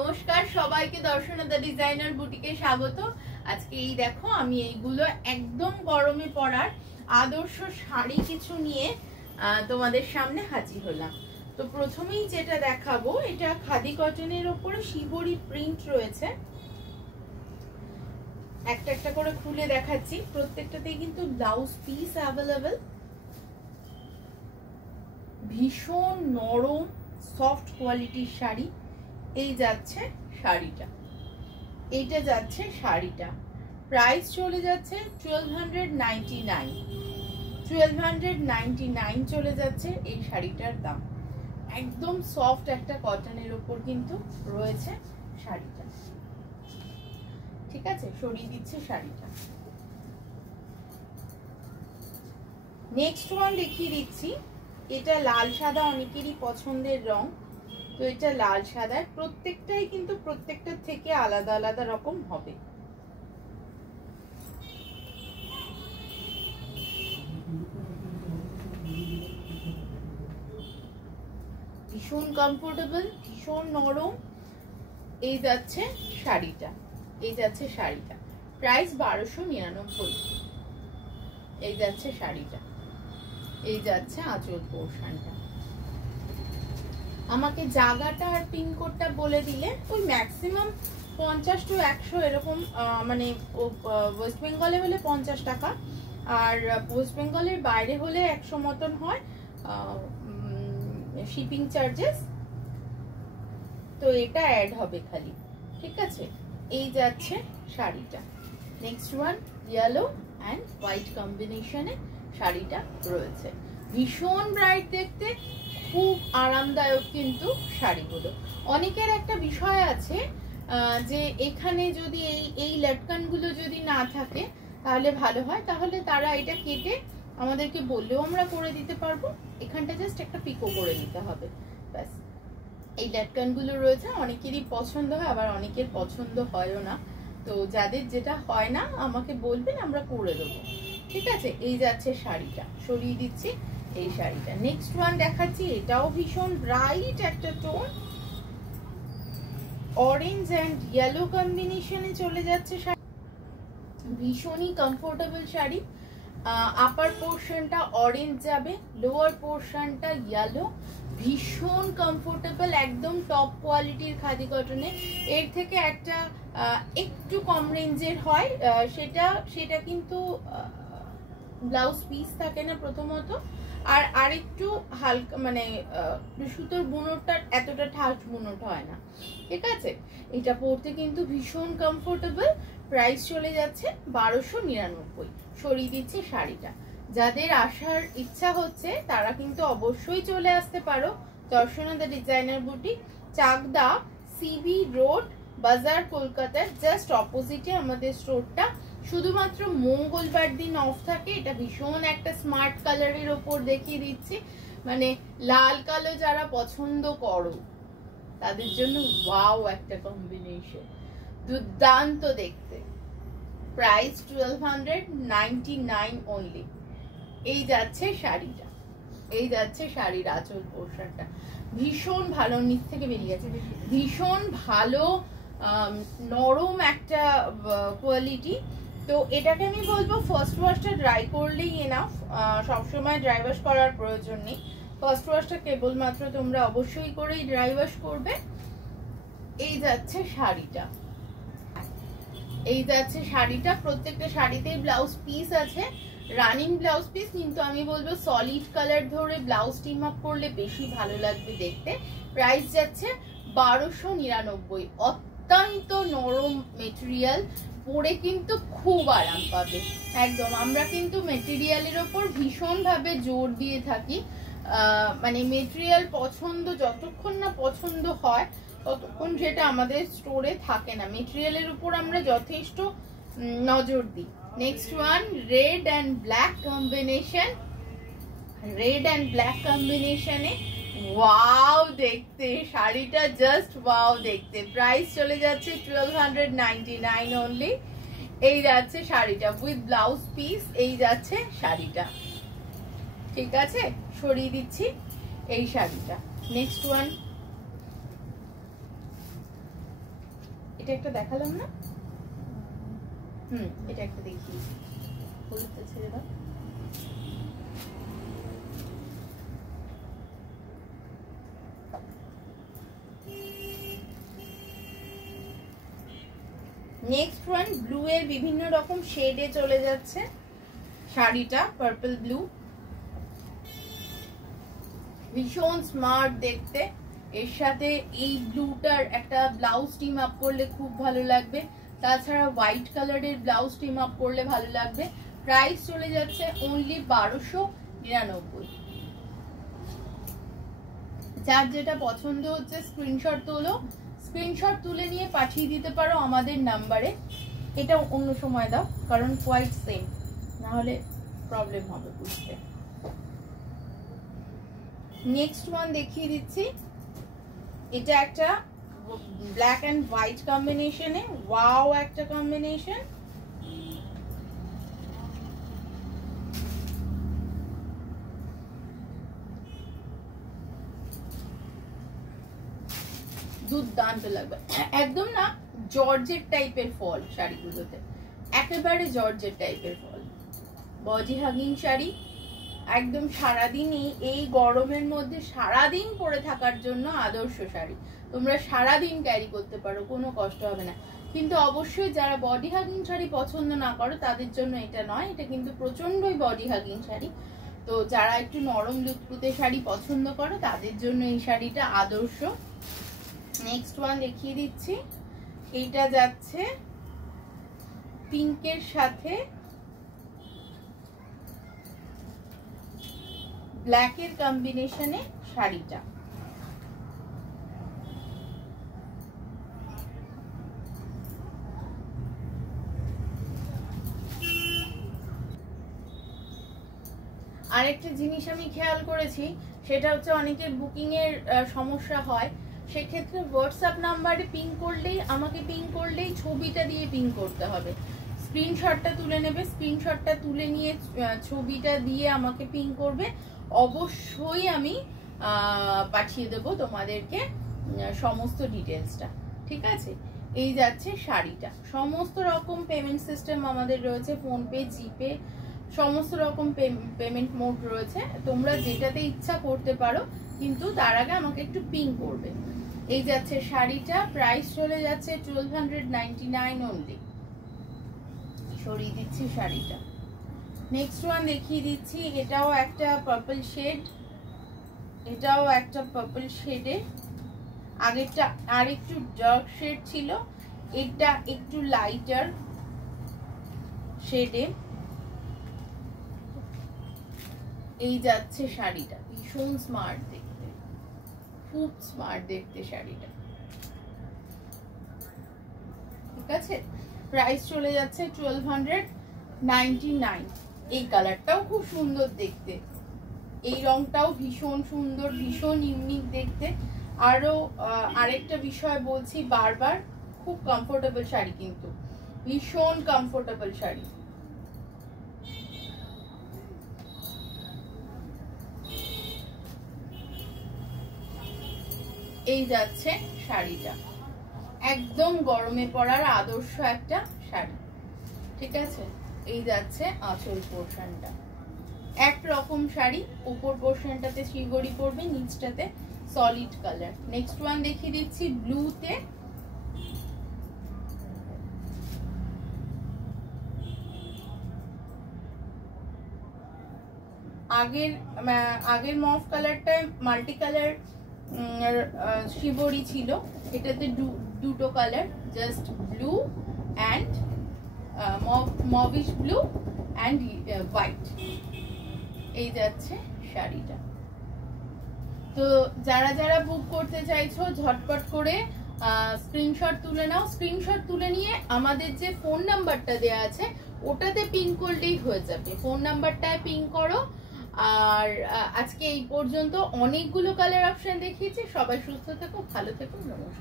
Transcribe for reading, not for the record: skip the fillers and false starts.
নমস্কার সবাইকে, Darshana the designer বুটিকে স্বাগত। আজকে এই দেখো আমি এইগুলো একদম গরমে পরার আদর্শ শাড়ি কিছু নিয়ে তোমাদের সামনে হাজির হলাম। তো প্রথমেই যেটা দেখাবো, এটা খাদি কটনের ওপরে শিবরি প্রিন্ট রয়েছে। একটা একটা করে খুলে দেখাচ্ছি, প্রত্যেকটাতেই কিন্তু ব্লাউজ পিস অ্যাভেলেবেল। ভীষণ নরম সফট কোয়ালিটির শাড়ি। এই যাচ্ছে শাড়িটা, এইটা যাচ্ছে শাড়িটা। প্রাইস চলে যাচ্ছে 1299 চলে যাচ্ছে এই শাড়িটার দাম। একদম সফট একটা কটনের উপর কিন্তু রয়েছে শাড়িটা। ঠিক আছে, সরিয়ে দিচ্ছে শাড়িটা। নেক্সট ওয়ান দেখিয়ে দিচ্ছি। এটা লাল সাদা অনেকেরই পছন্দের রং। তো এটা লাল সাদার, প্রত্যেকটাই কিন্তু প্রত্যেকটার থেকে আলাদা আলাদা রকম হবে। ভীষণ কমফোর্টেবল, ভীষণ নরম। এই যাচ্ছে শাড়িটা, এই যাচ্ছে শাড়িটা। প্রাইস 1299। এই যাচ্ছে শাড়িটা, এই যাচ্ছে আঁচল পোর্শনটা। আমাকে জায়গাটা আর পিনকোডটা বলে দিলে ওই ম্যাক্সিমাম 50 to 100 এরকম, মানে ওয়েস্ট বেঙ্গলে হলে 50 টাকা, আর ওয়েস্ট বেঙ্গলের বাইরে হলে 100 মতন হয় শিপিং চার্জেস। তো এটা অ্যাড হবে খালি। ঠিক আছে, এই যাচ্ছে শাড়িটা। Next one yellow and white কম্বিনেশনে শাড়িটা রয়েছে। ভীষণ ব্রাইট দেখতে, খুব আরামদায়ক কিন্তু শাড়িগুলো। অনেকের একটা বিষয় আছে যে এখানে যদি এই লটকানগুলো যদি না থাকে তাহলে ভালো হয়, তাহলে তারা এটা কেটে আমাদেরকে বললেও আমরা করে দিতে পারবো। এখানটা জাস্ট একটা পিকো করে দিতে হবে, ব্যাস। এই লটকানগুলো রয়েছে, অনেকেরই পছন্দ হয়, আবার অনেকের পছন্দ হয়ও না। তো যাদের যেটা হয় না আমাকে বলবেন, আমরা করে দেবো। ঠিক আছে, এই যাচ্ছে শাড়িটা, সরিয়ে দিচ্ছি এই শাড়িটা। নেক্সট ওয়ান দেখাচ্ছি, এটাও ভীষণ ব্রাইট একটা টোন, অরেঞ্জ অ্যান্ড ইয়েলো কম্বিনেশনে চলে যাচ্ছে শাড়ি। ভীষণই কমফোর্টেবল শাড়ি। আপার পোর্শনটা অরেঞ্জ যাবে, লোয়ার পোর্শনটা ইয়েলো। ভীষণ কমফোর্টেবল, একদম টপ কোয়ালিটির খাদি কটনে। এর থেকে একটা একটু কম রেঞ্জের হয়, সেটা কিন্তু ব্লাউজ পিস থাকে না প্রথমত, আর আরেকটু হালকা, মানে সুতোর বুনোটা এতটা ঠাস বুনোট হয় না। ঠিক আছে, এটা পরতে কিন্তু ভীষণ কমফোর্টেবল। প্রাইস চলে যাচ্ছে 1299। সরিয়ে দিচ্ছে শাড়িটা। যাদের আসার ইচ্ছা হচ্ছে তারা কিন্তু অবশ্যই চলে আসতে পারো Darshana the designer boutique, Chakdah CB road, বাজার, কলকাতার জাস্ট অপোজিটে আমাদের স্টোরটা। শুধুমাত্র মঙ্গলবার দিন অফ থাকে। এটা ভীষণ একটা স্মার্ট কালারের ওপর দেখিয়ে দিচ্ছি, মানে লাল কালো যারা পছন্দ করো তাদের জন্য ওয়াও একটা কম্বিনেশন, দুর্দান্ত দেখতে। Price 1299 only. এই যাচ্ছে শাড়িটা, এই যাচ্ছে শাড়ির আঁচল পোর্শনটা। ভীষণ ভালো, নিচ থেকে বেরিয়ে আছে, ভীষণ ভালো নরম একটা কোয়ালিটি। তো এটাকে আমি বলবো ফার্স্ট ওয়াশটা ড্রাই করলেই এনাফ, সবসময় ড্রাই ওয়াশ করার প্রয়োজন নেই। ফার্স্ট ওয়াশটা কেবলমাত্র তোমরা অবশ্যই করেই ড্রাই ওয়াশ করবে। এই যাচ্ছে শাড়িটা, এই যাচ্ছে শাড়িটা। প্রত্যেকটা শাড়িতেই ব্লাউজ পিস আছে, রানিং ব্লাউজ পিস, কিন্তু আমি বলবো সলিড কালার ধরে ব্লাউজ টিম আপ করলে বেশি ভালো লাগবে দেখতে। প্রাইস যাচ্ছে 1299। অত্যন্ত নরম মেটেরিয়াল, পরে কিন্তু খুব আরাম পাবে একদম। আমরা কিন্তু মেটেরিয়ালের ওপর ভীষণ ভাবে জোর দিয়ে থাকি, মানে মেটেরিয়াল পছন্দ যতক্ষণ না পছন্দ হয় ততক্ষণ যেটা আমাদের স্টোরে থাকে না। মেটেরিয়ালের উপর আমরা যথেষ্ট নজর দিই। Next one red and black combination, red and black কম্বিনেশনে ওয়াও দেখতে শাড়িটা, জাস্ট ওয়াও দেখতে। প্রাইস চলে যাচ্ছে 1299 অনলি। এই যাচ্ছে শাড়িটা উইথ ব্লাউজ পিস, এই যাচ্ছে শাড়িটা। ঠিক আছে, সরিয়ে দিচ্ছি এই শাড়িটা। নেক্সট ওয়ান এটা একটা দেখালাম না? এটা একটা দেখি, হলুদটা ছেড়ে দাও। নেক্সট ওয়ান ব্লু এর বিভিন্ন রকম শেডে চলে যাচ্ছে শাড়িটা, পার্পল ব্লু, ভীষণ স্মার্ট দেখতে। এর সাথে এই ব্লুটার একটা ব্লাউজ টিম আপ করলে খুব ভালো লাগবে, তাছাড়া হোয়াইট কালারের ব্লাউজ টিম আপ করলে ভালো লাগবে। প্রাইস চলে যাচ্ছে অনলি 1299। যার যেটা পছন্দ হচ্ছে স্ক্রিনশট তোলো, স্ক্রিনশট তুলে নিয়ে পাঠিয়ে দিতে পারো আমাদের নাম্বারে। এটা অন্য সময় দাও, কারণ কোয়াইট সেম, না হলে প্রবলেম হবে বুঝতে। নেক্সট ওয়ান দেখিয়ে দিচ্ছি, এটা একটা ব্ল্যাক অ্যান্ড হোয়াইট কম্বিনেশনে, ওয়াও একটা কম্বিনেশন। দুর্দান্ত লাগবে, একদম না জর্জেট টাইপের ফল শাড়িগুলোতে, একেবারে জর্জেট টাইপের ফল। বডি হাগিং শাড়ি, একদম সারাদিন এই গরমের মধ্যে সারাদিন পরে থাকার জন্য আদর্শ শাড়ি। তোমরা সারাদিন ক্যারি করতে পারো, কোনো কষ্ট হবে না। কিন্তু অবশ্যই যারা বডি হাগিং শাড়ি পছন্দ না করো তাদের জন্য এটা নয়, এটা কিন্তু প্রচন্ডই বডি হাগিং শাড়ি। তো যারা একটু নরম লুতপুতে শাড়ি পছন্দ করো তাদের জন্য এই শাড়িটা আদর্শ। নেক্সট ওয়ান দেখিয়ে দিচ্ছি, এইটা যাচ্ছে পিঙ্কের সাথে ব্ল্যাকের কম্বিনেশনে শাড়িটা। আরেকটা জিনিস আমি খেয়াল করেছি, সেটা হচ্ছে অনেকের বুকিং এর সমস্যা হয়, সেক্ষেত্রে হোয়াটসঅ্যাপ নাম্বারে পিং করলেই, আমাকে পিং করলেই ছবিটা দিয়ে পিং করতে হবে। স্ক্রিনশটটা তুলে নেবে, স্ক্রিনশটটা তুলে নিয়ে ছবিটা দিয়ে আমাকে পিং করবে, অবশ্যই আমি পাঠিয়ে দেবো তোমাদেরকে সমস্ত ডিটেলসটা, ঠিক আছে? এই যাচ্ছে শাড়িটা। সমস্ত রকম পেমেন্ট সিস্টেম আমাদের রয়েছে, ফোনপে, জিপে, সমস্ত রকম পেমেন্ট মোড রয়েছে, তোমরা যেটাতে ইচ্ছা করতে পারো, কিন্তু তার আগে আমাকে একটু পিং করবে। এই যাচ্ছে শাড়িটা, প্রাইস চলে যাচ্ছে 1299 অনলি। সরিয়ে দিচ্ছি শাড়িটা। নেক্সট ওয়ান দেখিয়ে দিচ্ছি, এটাও একটা পার্পল শেড, এটাও একটা পার্পল শেডে। আগেরটা আর একটু ডার্ক শেড ছিল, এটা একটু লাইটার শেডে। এই যাচ্ছে শাড়িটা, ভীষণ স্মার্ট দেখতে, খুব স্মার্ট দেখতে শাড়িটা, ঠিক আছে? প্রাইস চলে যাচ্ছে 1299। এই কালারটাও খুব সুন্দর দেখতে, এই রংটাও ভীষণ সুন্দর, ভীষণ ইউনিক দেখতে। আরো আরেকটা বিষয় বলছি বারবার, খুব কমফোর্টেবল শাড়ি, কিন্তু ভীষণ কমফোর্টেবল শাড়ি। এই যাচ্ছে শাড়িটা, একদম গরমে পরার আদর্শ একটা শাড়ি, ঠিক আছে? এই যাচ্ছে আঁচল পোর্শনটা, একরকম শাড়ি, উপর পোর্শনটাতে শিগরি পড়বে, নিচটাতে সলিড কালার। নেক্সট ওয়ান দেখিয়ে দিচ্ছি ব্লুতে, আগের মফ কালারটায় মাল্টি কালার শিবরি ছিল, এটাতে দুটো colour, just blue and mauvish blue and white. এই যাচ্ছে শাড়িটা। তো যারা যারা বুক করতে চাইছো ঝটপট করে স্ক্রিনশট তুলে নাও, স্ক্রিনশট তুলে নিয়ে আমাদের যে ফোন নাম্বারটা দেওয়া আছে ওটাতে পিং করলেই হয়ে যাবে, ফোন নাম্বারটায় পিং করো। আর আজকে এই পর্যন্ত অনেকগুলো কালার অপশন দেখিয়েছি, সবাই সুস্থ থেকো, ভালো থেকো, নমস্কার।